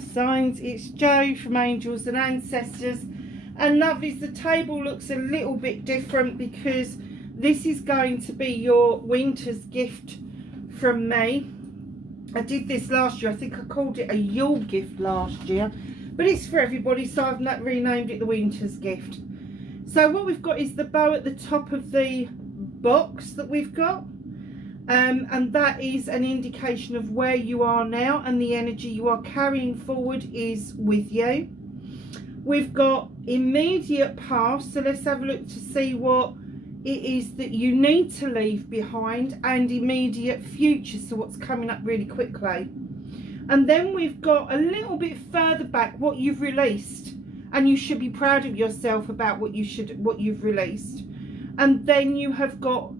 signs, it's Jo from Angels and Ancestors. And lovelies, the table looks a little bit different because this is going to be your winter's gift from me. I did this last year. I think I called it a Yule gift last year, but it's for everybody, so I've not renamed it the winter's gift. So what we've got is the bow at the top of the box that we've got, and that is an indication of where you are now, and the energy you are carrying forward is with you. We've got immediate past, so let's have a look to see what it is that you need to leave behind, and immediate future, so what's coming up really quickly. And then we've got a little bit further back what you've released, and you should be proud of yourself about what you've released. And then you have got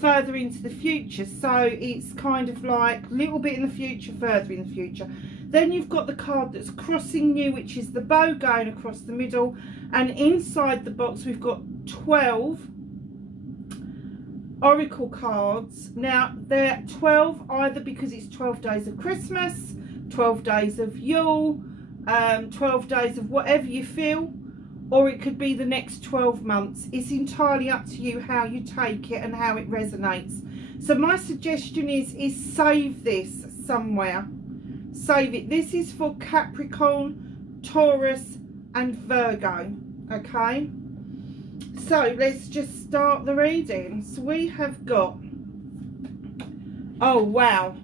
further into the future, so it's kind of like a little bit in the future, further in the future. Then you've got the card that's crossing you, which is the bow going across the middle, and inside the box we've got 12 oracle cards. Now they're 12 either because it's 12 days of Christmas, 12 days of Yule, 12 days of whatever you feel, or it could be the next 12 months. It's entirely up to you how you take it and how it resonates. So my suggestion is save this somewhere. Save it. This is for Capricorn, Taurus and Virgo. Okay, so let's just start the reading. So we have got, oh wow,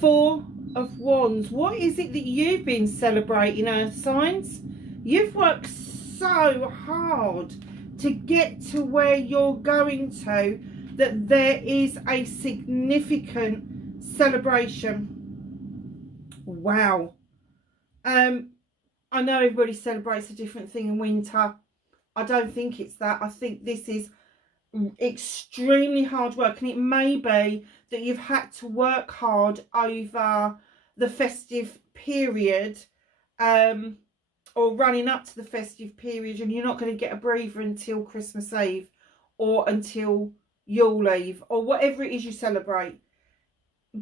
4 of Wands. What is it that you've been celebrating, Earth signs? You've worked so hard to get to where you're going to, that there is a significant celebration. Wow. I know everybody celebrates a different thing in winter. I don't think it's that. I think this is extremely hard work, and it may be that you've had to work hard over the festive period, or running up to the festive period, and you're not going to get a breather until Christmas Eve or until Yule Eve or whatever it is you celebrate.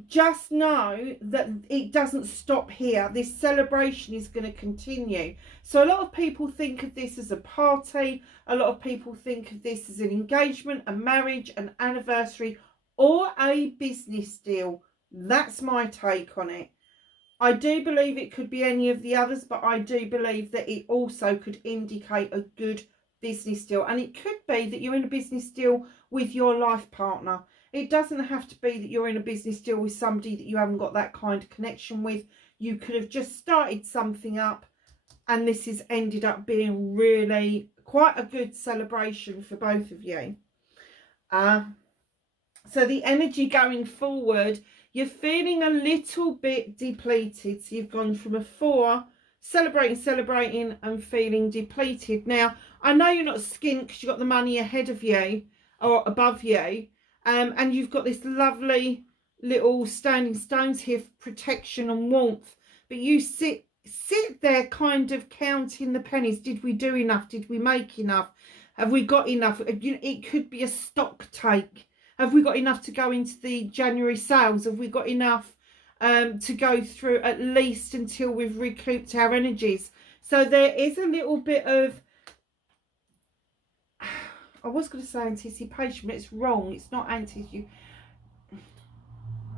Just know that it doesn't stop here. This celebration is going to continue. So a lot of people think of this as a party. A lot of people think of this as an engagement, a marriage, an anniversary, or a business deal. That's my take on it. I do believe it could be any of the others, but I do believe that it also could indicate a good business deal. And it could be that you're in a business deal with your life partner. It doesn't have to be that you're in a business deal with somebody that you haven't got that kind of connection with. You could have just started something up, and this has ended up being really quite a good celebration for both of you. So the energy going forward, you're feeling a little bit depleted. So you've gone from a 4, celebrating and feeling depleted. Now, I know you're not skint because you've got the money ahead of you or above you. And you've got this lovely little standing stones here for protection and warmth. But you sit there kind of counting the pennies. Did we do enough? Did we make enough? Have we got enough? You know, it could be a stock take. Have we got enough to go into the January sales? Have we got enough to go through at least until we've recouped our energies? So there is a little bit of, I was going to say anticipation, but it's wrong. It's not anticipation.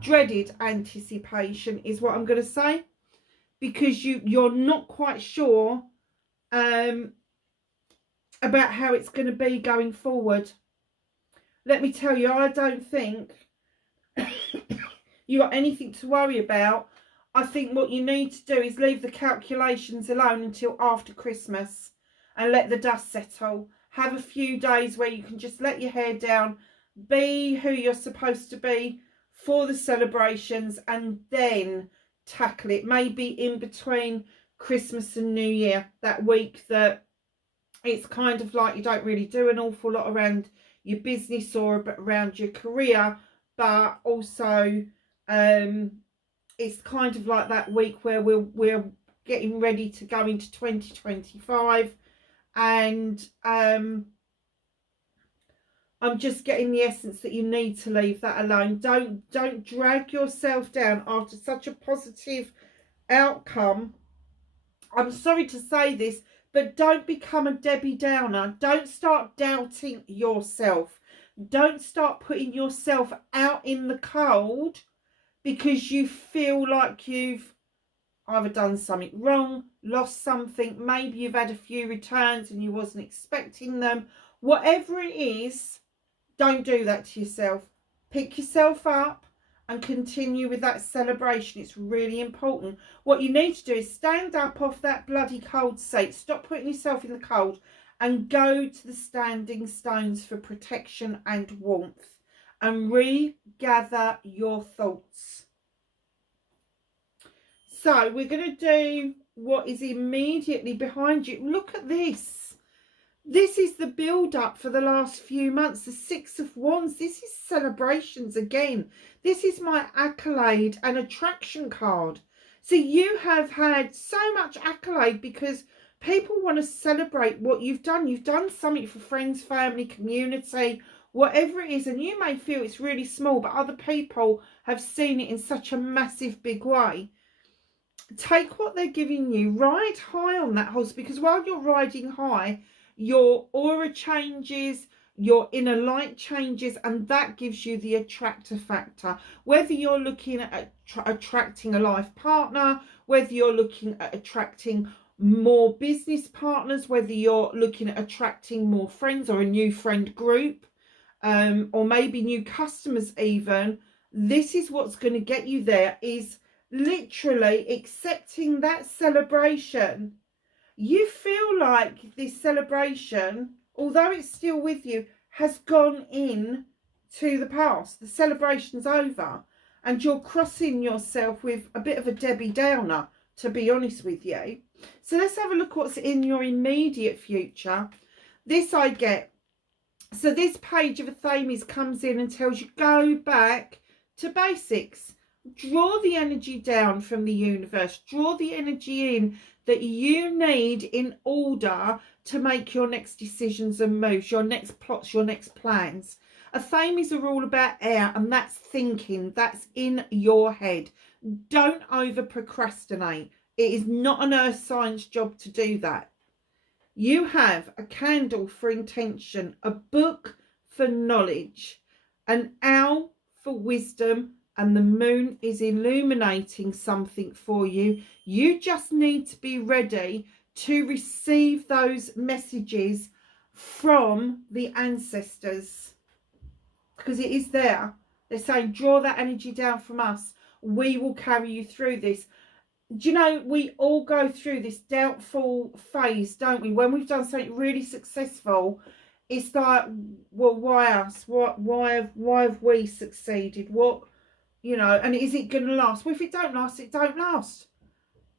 Dreaded anticipation is what I'm going to say, because you're not quite sure about how it's going to be going forward. Let me tell you, I don't think you got anything to worry about. I think what you need to do is leave the calculations alone until after Christmas and let the dust settle. Have a few days where you can just let your hair down, be who you're supposed to be for the celebrations, and then tackle it. Maybe in between Christmas and New Year, that week that it's kind of like you don't really do an awful lot around your business or around your career, but also it's kind of like that week where we're getting ready to go into 2025. And I'm just getting the essence that you need to leave that alone. Don't drag yourself down after such a positive outcome. I'm sorry to say this, but don't become a Debbie Downer. Don't start doubting yourself. Don't start putting yourself out in the cold because you feel like you've either done something wrong, lost something, maybe you've had a few returns and you wasn't expecting them. Whatever it is, don't do that to yourself. Pick yourself up and continue with that celebration. It's really important. What you need to do is stand up off that bloody cold seat. Stop putting yourself in the cold and go to the standing stones for protection and warmth and regather your thoughts. So we're going to do what is immediately behind you. Look at this. This is the build-up for the last few months. The Six of Wands. This is celebrations again. This is my accolade and attraction card. So you have had so much accolade because people want to celebrate what you've done. You've done something for friends, family, community, whatever it is. And you may feel it's really small, but other people have seen it in such a massive, big way. Take what they're giving you. Ride high on that horse, because while you're riding high, your aura changes, your inner light changes, and that gives you the attractor factor. Whether you're looking at attracting a life partner, whether you're looking at attracting more business partners, whether you're looking at attracting more friends or a new friend group, or maybe new customers even, this is what's going to get you there, is literally accepting that celebration. You feel like this celebration, although it's still with you, has gone in to the past. The celebration's over and you're crossing yourself with a bit of a Debbie Downer, to be honest with you. So let's have a look what's in your immediate future. This I get. So this page of Athames comes in and tells you go back to basics. Draw the energy down from the universe. Draw the energy in that you need in order to make your next decisions and moves, your next plots, your next plans. Athames are all about air, and that's thinking. That's in your head. Don't over procrastinate. It is not an earth science job to do that. You have a candle for intention, a book for knowledge, an owl for wisdom, and the moon is illuminating something for you. You just need to be ready to receive those messages from the ancestors, because it is there. They're saying, draw that energy down from us. We will carry you through this. Do you know, we all go through this doubtful phase, don't we? When we've done something really successful, it's like, well, why us? Why have we succeeded? What, you know, and is it going to last? Well, if it don't last, it don't last.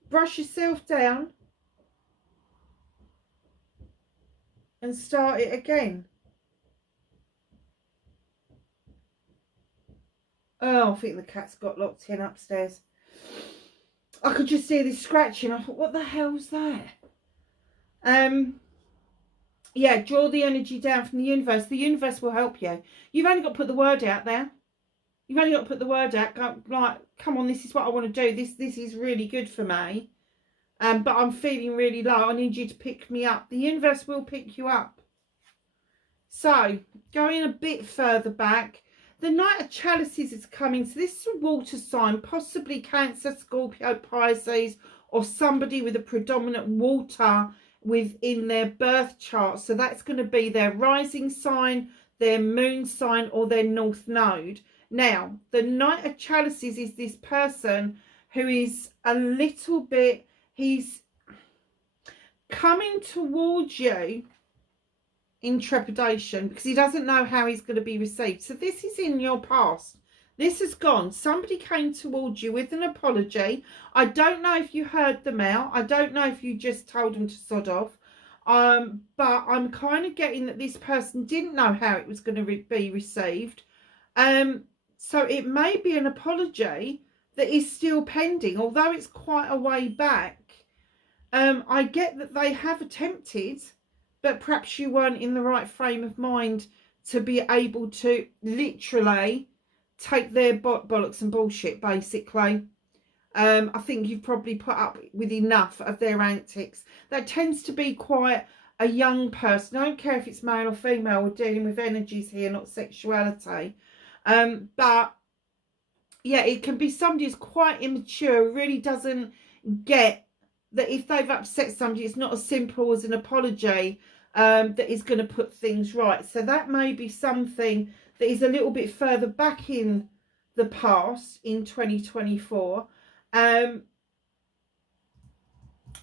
Brush yourself down and start it again. Oh, I think the cat's got locked in upstairs. I could just see this scratching. I thought, what the hell's that? Yeah, draw the energy down from the universe. The universe will help you. You've only got to put the word out there. You've only got to put the word out. Go, like, come on, this is what I want to do. This is really good for me. But I'm feeling really low. I need you to pick me up. The universe will pick you up. So, going a bit further back, the Knight of Chalices is coming. So this is a water sign, possibly Cancer, Scorpio, Pisces, or somebody with a predominant water within their birth chart. So that's going to be their rising sign, their moon sign, or their north node. Now, the Knight of Chalices is this person who is a little bit, he's coming towards you in trepidation because he doesn't know how he's going to be received. So this is in your past. This has gone. Somebody came towards you with an apology. I don't know if you heard them out. I don't know if you just told them to sod off. But I'm kind of getting that this person didn't know how it was going to be received. So it may be an apology that is still pending, although it's quite a way back. I get that they have attempted, but perhaps you weren't in the right frame of mind to be able to literally take their bollocks and bullshit, basically. I think you've probably put up with enough of their antics. That tends to be quite a young person. I don't care if it's male or female, we're dealing with energies here, not sexuality. But yeah, it can be somebody who's quite immature, really doesn't get that if they've upset somebody, it's not as simple as an apology that is going to put things right. So that may be something that is a little bit further back in the past in 2024. I'm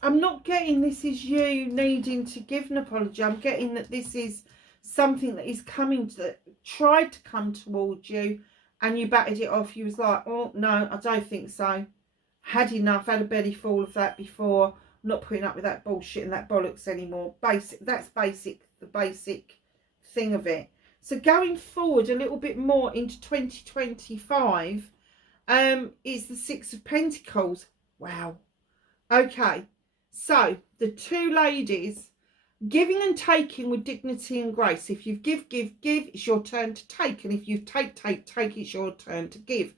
not getting this is you needing to give an apology. I'm getting that this is something that is coming to, tried to come towards you, and you batted it off. You was like, oh no, I don't think so. Had enough, had a belly full of that before. Not putting up with that bullshit and that bollocks anymore. That's the basic thing of it. So going forward a little bit more into 2025, is the Six of Pentacles. Wow. Okay. So the two ladies, giving and taking with dignity and grace. If you give, it's your turn to take. And if you take, it's your turn to give.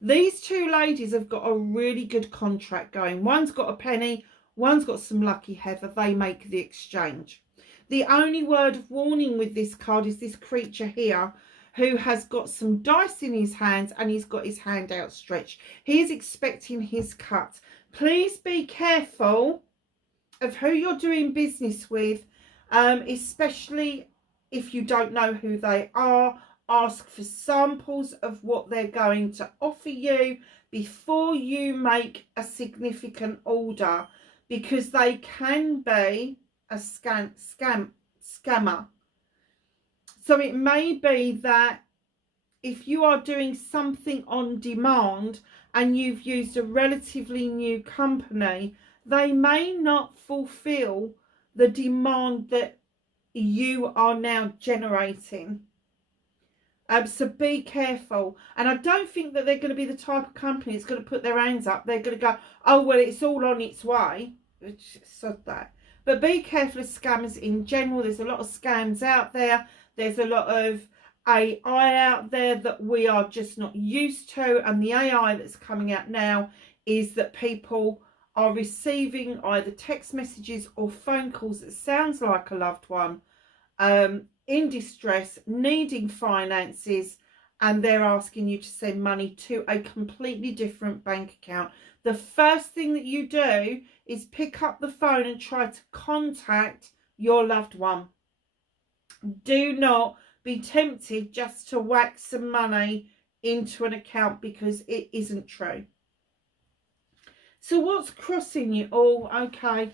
These two ladies have got a really good contract going. One's got a penny, one's got some lucky heather. They make the exchange. The only word of warning with this card is this creature here who has got some dice in his hands and he's got his hand outstretched. He is expecting his cut. Please be careful of who you're doing business with, especially if you don't know who they are. Ask for samples of what they're going to offer you before you make a significant order, because they can be a scammer. So it may be that if you are doing something on demand and you've used a relatively new company, they may not fulfill the demand that you are now generating. So be careful. And I don't think that they're going to be the type of company that's going to put their hands up. They're going to go, oh, well, it's all on its way. So that. But be careful of scammers in general. There's a lot of scams out there. There's a lot of AI out there that we are just not used to. And the AI that's coming out now is that people are receiving either text messages or phone calls that sounds like a loved one, in distress, needing finances, and they're asking you to send money to a completely different bank account. The first thing that you do is pick up the phone and try to contact your loved one. Do not be tempted just to whack some money into an account, because it isn't true. So what's crossing you? Oh, okay,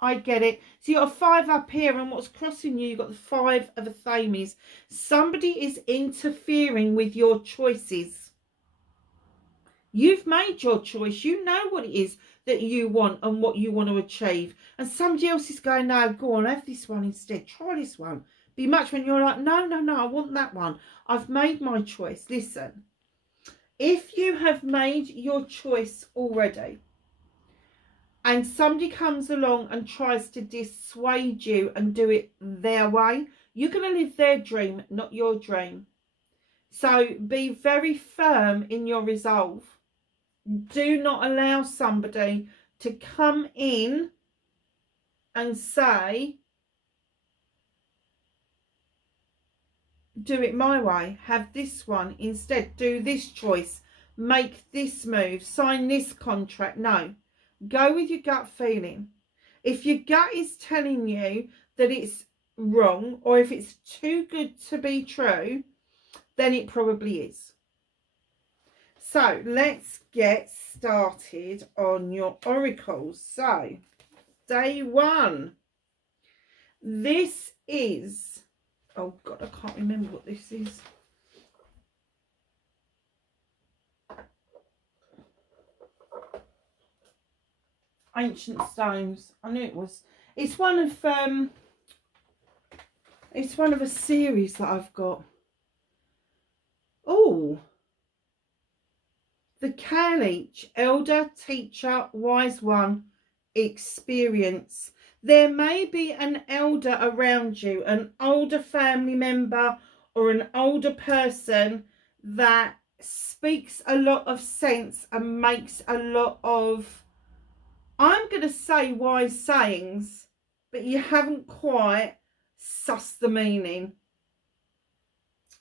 I get it. So you've got a 5 up here, and what's crossing you, you've got the 5 of Athames. Somebody is interfering with your choices. You've made your choice. You know what it is that you want and what you want to achieve. And somebody else is going, no, go on, have this one instead. Try this one. Be much when you're like, no, I want that one. I've made my choice. Listen, if you have made your choice already, and somebody comes along and tries to dissuade you and do it their way, you're going to live their dream, not your dream. So be very firm in your resolve. Do not allow somebody to come in and say, do it my way, have this one instead, do this choice, make this move, sign this contract. No. Go with your gut feeling. If your gut is telling you that it's wrong, or if it's too good to be true, then it probably is. So let's get started on your oracles. So day 1. This is, oh God, I can't remember what this is. Ancient Stones. I knew it was. It's one of a series that I've got. Oh, the Caliche, elder, teacher, wise one, experience. There may be an elder around you, an older family member or an older person that speaks a lot of sense and makes a lot of, I'm going to say wise sayings, but you haven't quite sussed the meaning.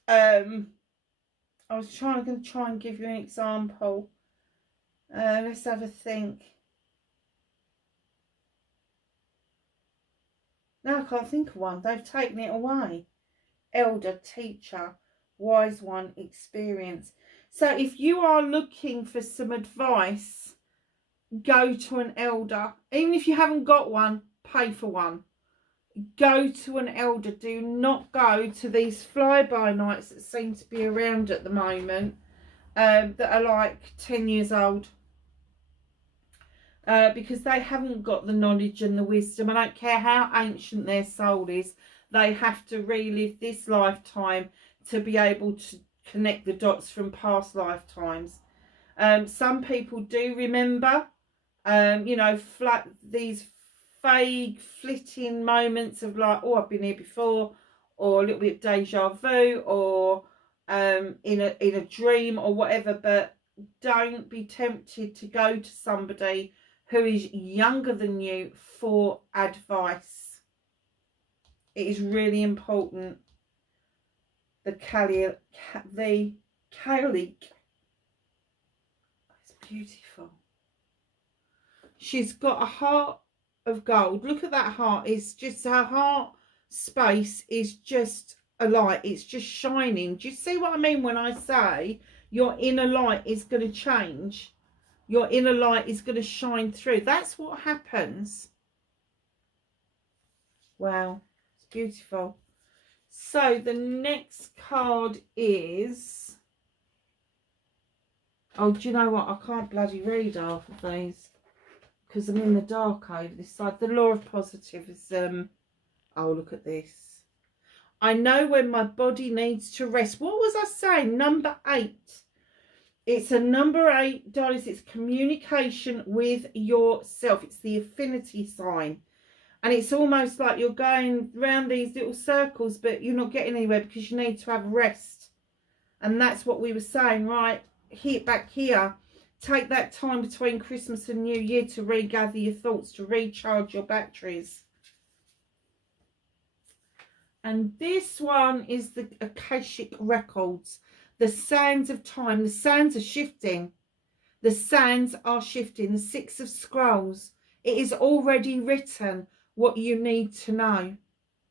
I was going to try and give you an example. Let's have a think. No, I can't think of one. They've taken it away. Elder, teacher, wise one, experience. So if you are looking for some advice, go to an elder. Even if you haven't got one, pay for one. Go to an elder. Do not go to these fly-by-nights that seem to be around at the moment, that are like 10 years old. Because they haven't got the knowledge and the wisdom. I don't care how ancient their soul is. They have to relive this lifetime to be able to connect the dots from past lifetimes. Some people do remember, you know, these vague, flitting moments of like, oh, I've been here before, or a little bit of deja vu, or in a dream or whatever. But don't be tempted to go to somebody who is younger than you for advice. It is really important. The Kali, it's beautiful. She's got a heart of gold. Look at that heart. It's just, her heart space is just a light. It's just shining. Do you see what I mean when I say your inner light is going to change? Your inner light is going to shine through. That's what happens. Wow, it's beautiful. So the next card is, oh, do you know what? I can't bloody read half of these because I'm in the dark over this side. The law of positivism. Oh, look at this. I know when my body needs to rest. What was I saying? Number 8. It's a number 8, darlings. It's communication with yourself. It's the affinity sign. And it's almost like you're going round these little circles, but you're not getting anywhere because you need to have rest. And that's what we were saying, right? Back here. Take that time between Christmas and New Year to regather your thoughts, to recharge your batteries. And this one is the Akashic Records. The sands of time. The sands are shifting. The sands are shifting. The 6 of Scrolls. It is already written what you need to know.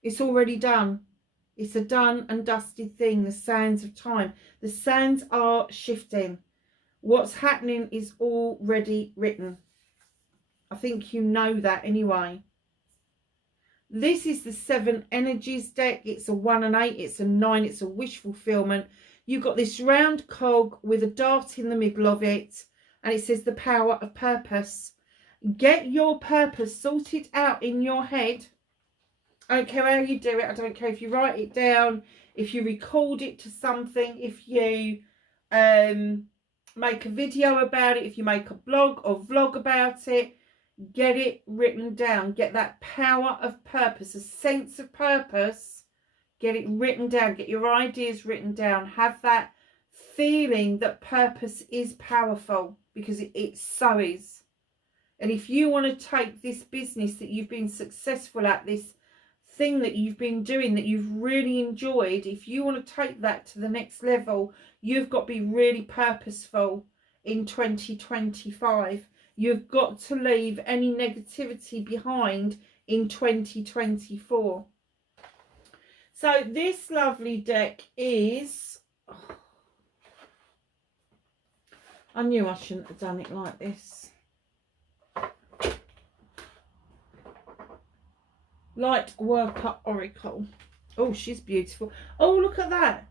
It's already done. It's a done and dusted thing. The sands of time. The sands are shifting. What's happening is already written. I think you know that anyway. This is the 7 energies deck. It's a 1 and 8. It's a 9. It's a wish fulfillment. You've got this round cog with a dart in the middle of it. And it says the power of purpose. Get your purpose sorted out in your head. I don't care how you do it. I don't care if you write it down, if you record it to something, if you make a video about it, if you make a blog or vlog about it. Get it written down. Get that power of purpose, a sense of purpose. Get it written down. Get your ideas written down. Have that feeling that purpose is powerful, because it so is. And if you want to take this business that you've been successful at, this thing that you've been doing that you've really enjoyed, if you want to take that to the next level, you've got to be really purposeful in 2025. You've got to leave any negativity behind in 2024. So this lovely deck is... Oh, I knew I shouldn't have done it like this. Light Worker Oracle. Oh, she's beautiful. Oh, look at that.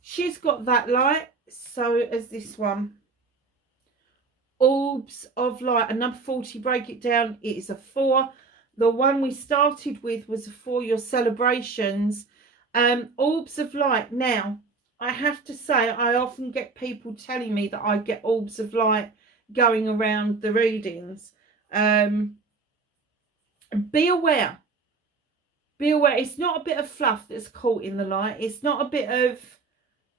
She's got that light. So as this one. Orbs of light. A number 40, break it down. It is a 4. The one we started with was for your celebrations. Orbs of light. Now, I have to say, I often get people telling me that I get orbs of light going around the readings. Be aware. Be aware. It's not a bit of fluff that's caught in the light. It's not a bit of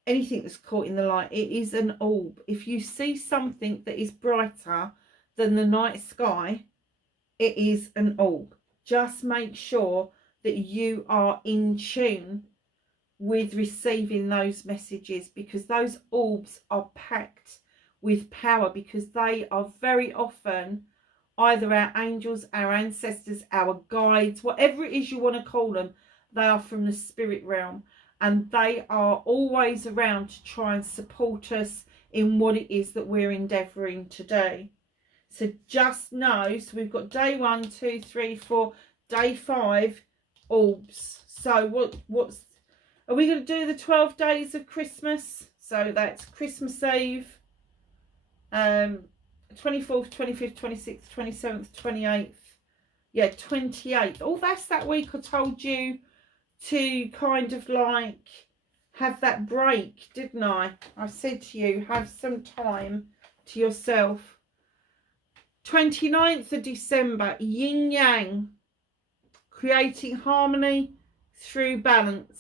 anything that's caught in the light. It is an orb. If you see something that is brighter than the night sky, it is an orb. Just make sure that you are in tune with receiving those messages, because those orbs are packed with power, because they are very often either our angels, our ancestors, our guides, whatever it is you want to call them. They are from the spirit realm, and they are always around to try and support us in what it is that we're endeavouring to do. So just know, so we've got day 1, 2, 3, 4, day 5, orbs. So what's are we going to do the 12 days of Christmas? So that's Christmas Eve, 24th, 25th, 26th, 27th, 28th. Yeah, 28th. Oh, that's that week I told you to kind of like have that break, didn't I? I said to you, have some time to yourself. 29th of December, yin yang, creating harmony through balance.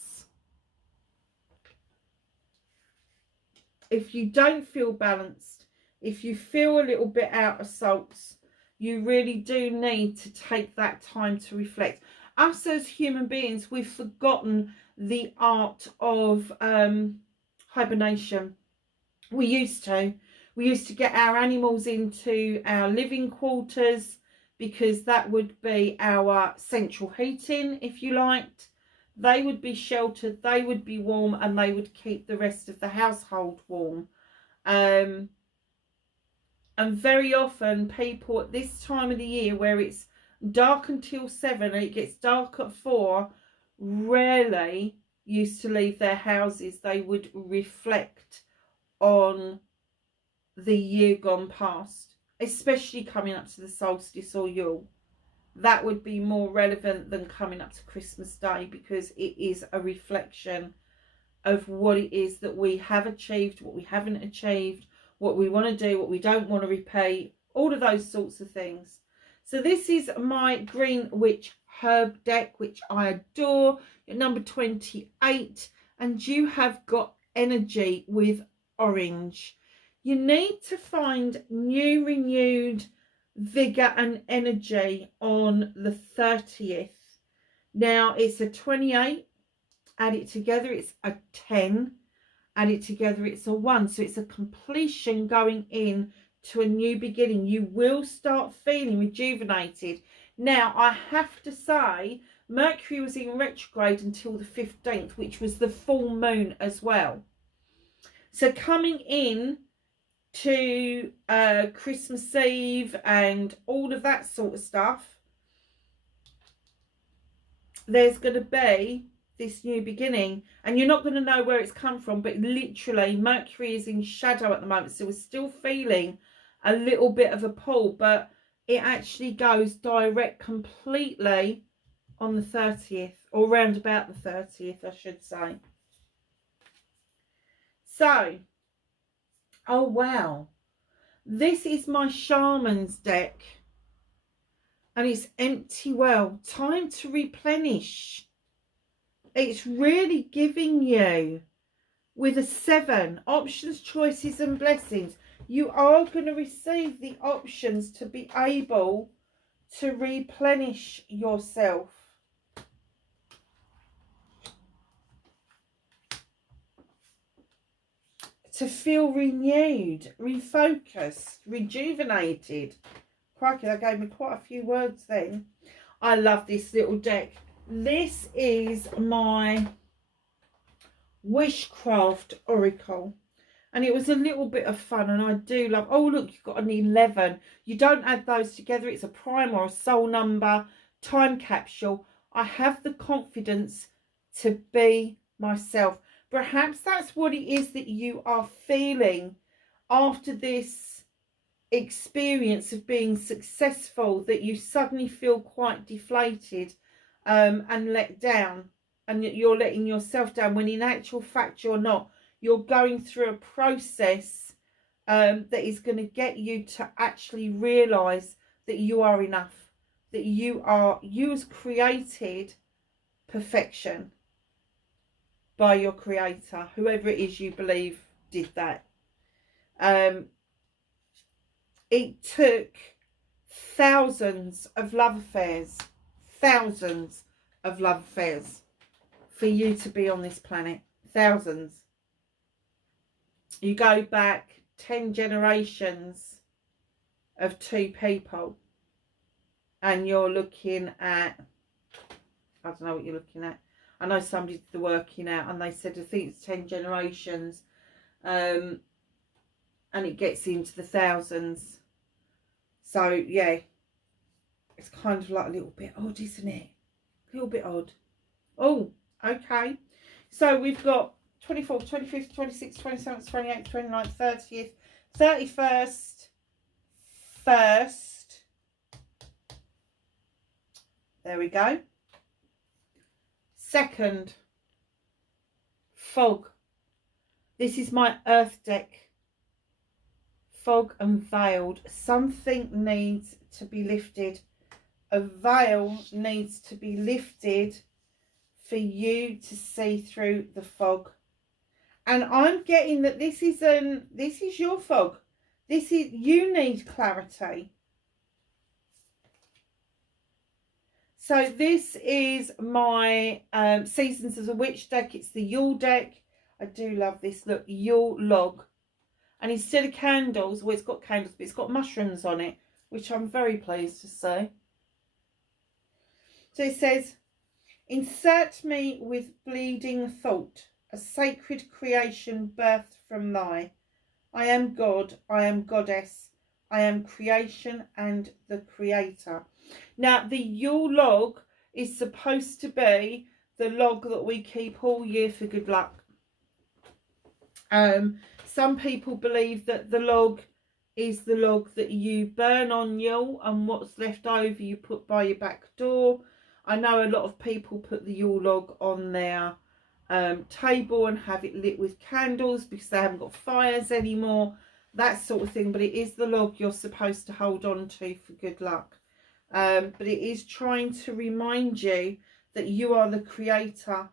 If you don't feel balanced, if you feel a little bit out of sorts, you really do need to take that time to reflect. Us as human beings, we've forgotten the art of hibernation. We used to get our animals into our living quarters, because that would be our central heating, if you liked. They would be sheltered, they would be warm, and they would keep the rest of the household warm. And very often people at this time of the year, where it's dark until 7 and it gets dark at 4, rarely used to leave their houses. They would reflect on the year gone past, especially coming up to the solstice or Yule. That would be more relevant than coming up to Christmas Day, because it is a reflection of what it is that we have achieved, what we haven't achieved, what we want to do, what we don't want to repeat, all of those sorts of things. So this is my Green Witch Herb deck, which I adore, at number 28, and you have got energy with orange. You need to find new, renewed vigor and energy on the 30th. Now it's a 28, add it together, it's a 10, add it together, it's a 1. So it's a completion going in to a new beginning. You will start feeling rejuvenated. Now I have to say, Mercury was in retrograde until the 15th, which was the full moon as well. So coming in to Christmas Eve and all of that sort of stuff, there's going to be this new beginning, and you're not going to know where it's come from, but literally Mercury is in shadow at the moment, so we're still feeling a little bit of a pull, but it actually goes direct completely on the 30th, or round about the 30th, I should say. So, oh wow, this is my Shaman's deck, and it's empty well. Time to replenish. It's really giving you, with a 7, options, choices and blessings. You are going to receive the options to be able to replenish yourself. To feel renewed, refocused, rejuvenated. Crikey, that gave me quite a few words then. I love this little deck. This is my Wishcraft Oracle. And it was a little bit of fun, and I do love... Oh, look, you've got an 11. You don't add those together. It's a prime or a soul number, time capsule. I have the confidence to be myself. Perhaps that's what it is that you are feeling after this experience of being successful, that you suddenly feel quite deflated and let down, and that you're letting yourself down, when in actual fact you're not. You're going through a process that is going to get you to actually realise that you are enough, that you has created perfection. by your creator, whoever it is you believe did that. It took thousands of love affairs for you to be on this planet. Thousands. You go back 10 generations of 2 people and you're looking at, I don't know what you're looking at. I know somebody did the working out and they said I think it's 10 generations, and it gets into the thousands. So yeah, it's kind of like a little bit odd, isn't it? A little bit odd. Oh, okay. So we've got 24th, 25th, 26th, 27th, 28th, 29th, 30th, 31st, 1st. There we go. 2nd, fog. This is my earth deck. Fog and veiled. Something needs to be lifted. A veil needs to be lifted for you to see through the fog. And I'm getting that this is your fog. You need clarity. So this is my Seasons of the Witch deck. It's the Yule deck. I do love this. Look, Yule log. And instead of candles, well, it's got candles, but it's got mushrooms on it, which I'm very pleased to see. So it says, insert me with bleeding thought, a sacred creation birthed from thy. I am God, I am goddess, I am creation and the creator. Now, the Yule log is supposed to be the log that we keep all year for good luck. Some people believe that the log is the log that you burn on Yule, and what's left over you put by your back door. I know a lot of people put the Yule log on their table and have it lit with candles because they haven't got fires anymore, that sort of thing. But it is the log you're supposed to hold on to for good luck. But it is trying to remind you that you are the creator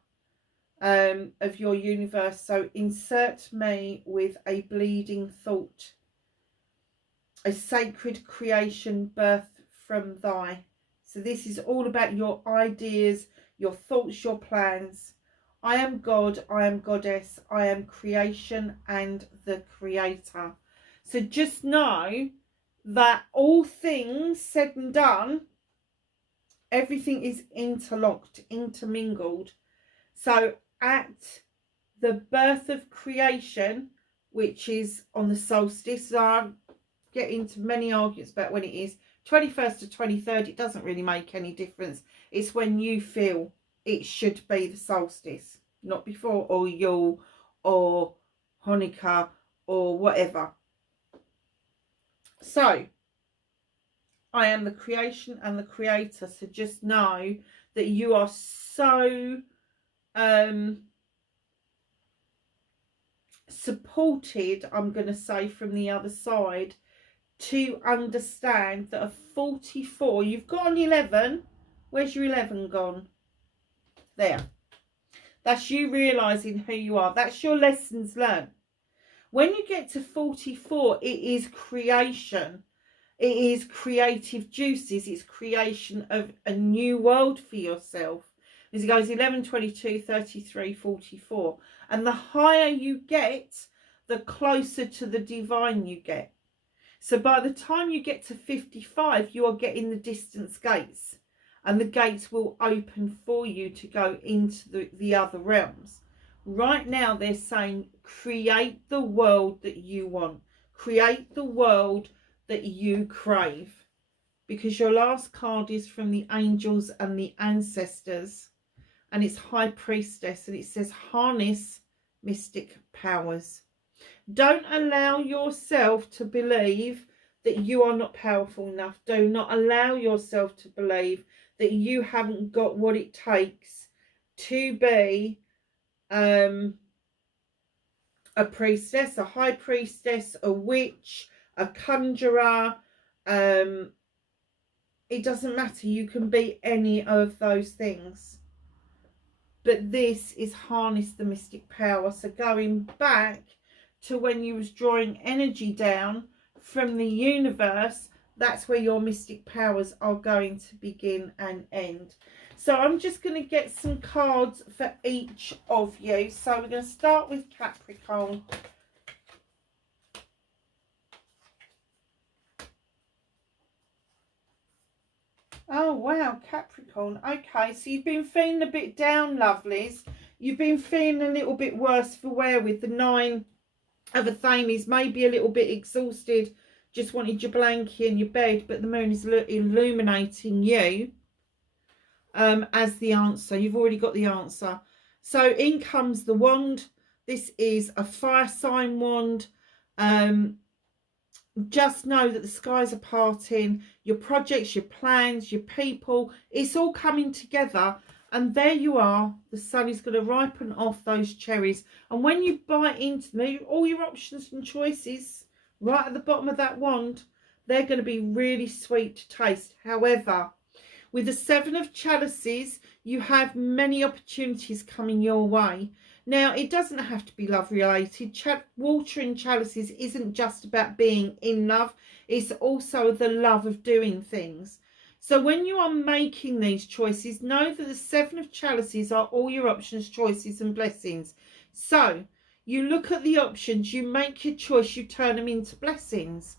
of your universe. So insert me with a bleeding thought, a sacred creation birthed from thy. So this is all about your ideas, your thoughts, your plans. I am God, I am goddess, I am creation and the creator. So just know that all things said and done, everything is interlocked, intermingled. So at the birth of creation, which is on the solstice, so I'll get into many arguments about when it is, 21st to 23rd, it doesn't really make any difference. It's when you feel it should be the solstice, not before, or Yule, or Hanukkah, or whatever. So, I am the creation and the creator, so just know that you are so supported, I'm going to say, from the other side, to understand that a 44, you've got an 11, where's your 11 gone? There. That's you realising who you are. That's your lessons learned. When you get to 44, it is creation. It is creative juices. It's creation of a new world for yourself. As it goes 11, 22, 33, 44. And the higher you get, the closer to the divine you get. So by the time you get to 55, you are getting the distance gates. And the gates will open for you to go into the other realms. Right now, they're saying, create the world that you want. Create the world that you crave. Because your last card is from the angels and the ancestors. And it's High Priestess. And it says, harness mystic powers. Don't allow yourself to believe that you are not powerful enough. Do not allow yourself to believe that you haven't got what it takes to be a priestess, a high priestess, a witch, a conjurer. It doesn't matter. You can be any of those things. but this is harness the mystic power. So going back to when you was drawing energy down from the universe, that's where your mystic powers are going to begin and end. So I'm just going to get some cards for each of you. So we're going to start with Capricorn. Oh, wow, Capricorn. Okay, so you've been feeling a bit down, lovelies. You've been feeling a little bit worse for wear with the 9 of Athames. Maybe a little bit exhausted. Just wanted your blanket and your bed, but the moon is illuminating you as the answer. You've already got the answer. So in comes the wand. This is a fire sign wand. Just know that the skies are parting, your projects, your plans, your people, it's all coming together. And there you are, the sun is going to ripen off those cherries. And when you bite into them, all your options and choices right at the bottom of that wand, they're going to be really sweet to taste. However, with the 7 of chalices, you have many opportunities coming your way. Now, it doesn't have to be love related. Water in chalices isn't just about being in love. It's also the love of doing things. So when you are making these choices, know that the 7 of chalices are all your options, choices and blessings. So you look at the options, you make your choice, you turn them into blessings.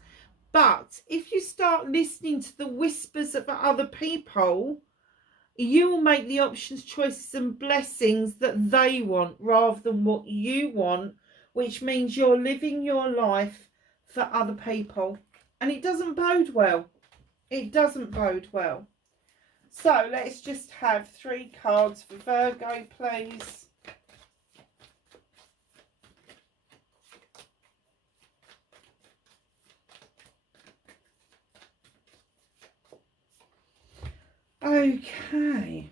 But if you start listening to the whispers of other people, you will make the options, choices and blessings that they want rather than what you want, which means you're living your life for other people. And it doesn't bode well. It doesn't bode well. So let's just have 3 cards for Virgo, please. Okay.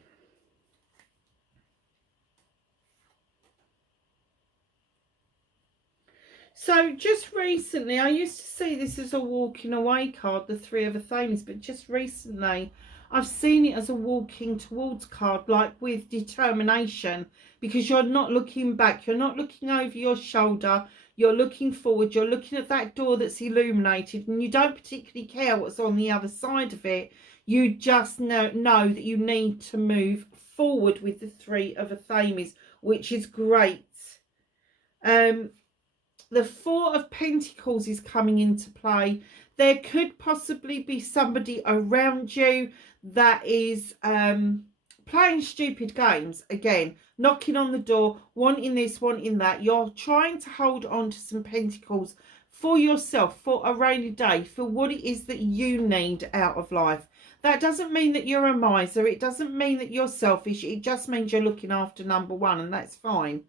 So just recently, I used to see this as a walking away card, the 3 of Athames, but just recently I've seen it as a walking towards card, like with determination, because you're not looking back, you're not looking over your shoulder, you're looking forward, you're looking at that door that's illuminated, and you don't particularly care what's on the other side of it. You just know that you need to move forward with the 3 of Athames, which is great. The 4 of Pentacles is coming into play. There could possibly be somebody around you that is playing stupid games. Again, knocking on the door, wanting this, wanting that. You're trying to hold on to some pentacles for yourself, for a rainy day, for what it is that you need out of life. That doesn't mean that you're a miser. It doesn't mean that you're selfish. It just means you're looking after number 1, and that's fine.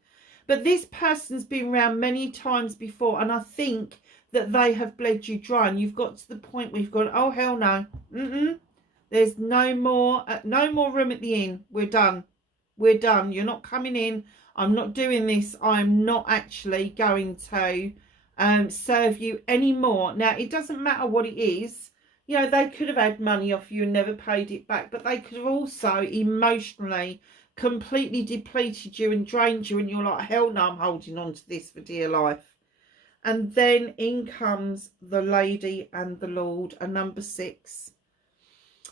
But this person's been around many times before, and I think that they have bled you dry, and you've got to the point where you've gone, oh, hell no. There's no more room at the inn. We're done. We're done. You're not coming in. I'm not doing this. I'm not actually going to serve you anymore. Now, it doesn't matter what it is. You know, they could have had money off you and never paid it back, but they could have also emotionally completely depleted you and drained you, and you're like, hell no, I'm holding on to this for dear life. And then in comes the Lady and the Lord, a number 6.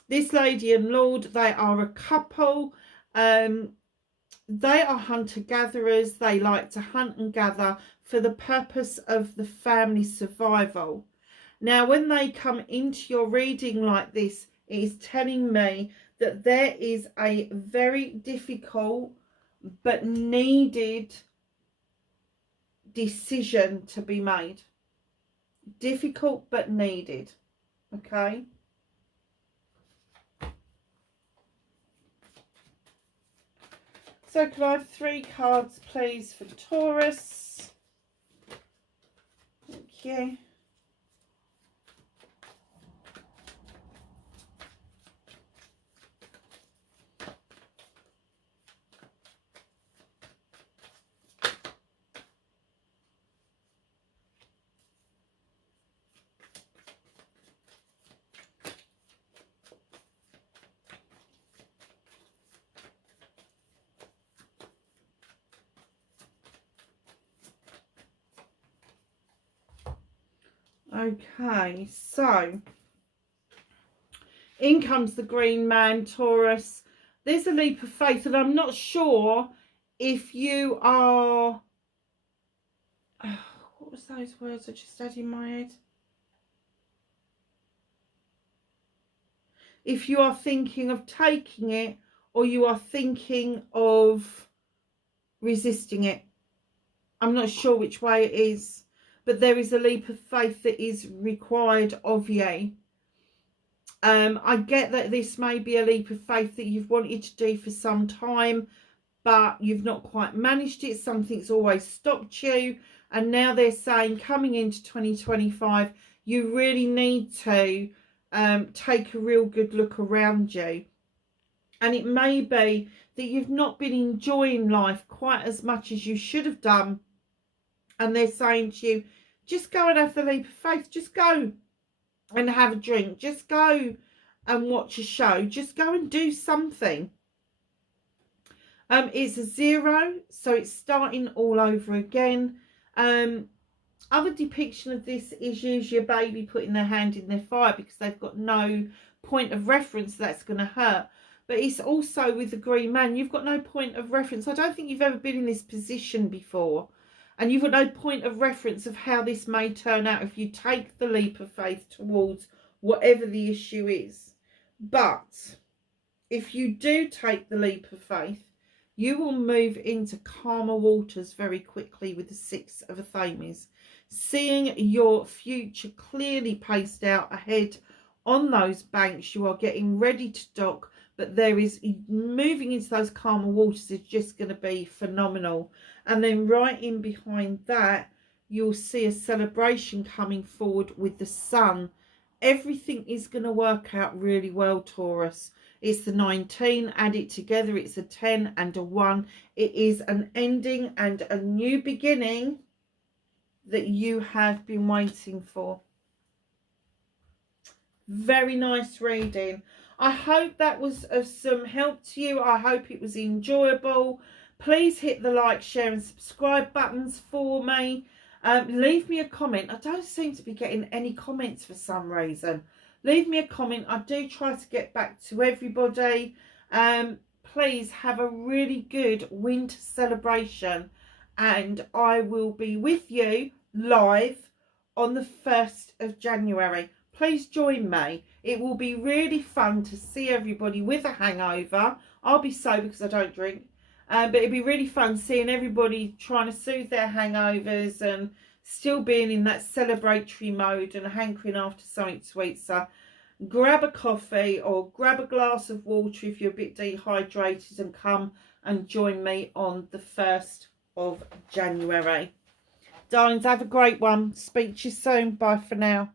This Lady and Lord, they are a couple. They are hunter-gatherers. They like to hunt and gather for the purpose of the family survival. Now, when they come into your reading like this, it is telling me that there is a very difficult but needed decision to be made. Difficult but needed. Okay. So can I have 3 cards, please, for Taurus? Thank you. Okay, so in comes the green man, Taurus. There's a leap of faith, and I'm not sure if you are... what was those words I just had in my head? If you are thinking of taking it, or you are thinking of resisting it. I'm not sure which way it is, but there is a leap of faith that is required of you. I get that this may be a leap of faith that you've wanted to do for some time, but you've not quite managed it. Something's always stopped you, and now they're saying coming into 2025 you really need to take a real good look around you. And it may be that you've not been enjoying life quite as much as you should have done, and they're saying to you, just go and have the leap of faith. Just go and have a drink. Just go and watch a show. Just go and do something. It's a 0, so it's starting all over again. Other depiction of this is usually a baby putting their hand in their fire because they've got no point of reference that's going to hurt. But it's also with the green man, you've got no point of reference. I don't think you've ever been in this position before, and you've got no point of reference of how this may turn out if you take the leap of faith towards whatever the issue is. But if you do take the leap of faith, you will move into calmer waters very quickly with the 6 of Athames, seeing your future clearly paced out ahead on those banks. You are getting ready to dock, but there is moving into those calmer waters is just going to be phenomenal. And then right in behind that, you'll see a celebration coming forward with the sun. Everything is going to work out really well, Taurus. It's the 19, add it together, it's a 10 and a 1. It is an ending and a new beginning that you have been waiting for. Very nice reading. I hope that was of some help to you. I hope it was enjoyable. Please hit the like, share and subscribe buttons for me. Leave me a comment. I don't seem to be getting any comments for some reason. Leave me a comment. I do try to get back to everybody. Please have a really good winter celebration, and I will be with you live on the 1st of January. Please join me. It will be really fun to see everybody with a hangover. I'll be sober because I don't drink. But it'd be really fun seeing everybody trying to soothe their hangovers and still being in that celebratory mode and hankering after something sweet. So grab a coffee or grab a glass of water if you're a bit dehydrated and come and join me on the 1st of January. Darlings, have a great one. Speak to you soon. Bye for now.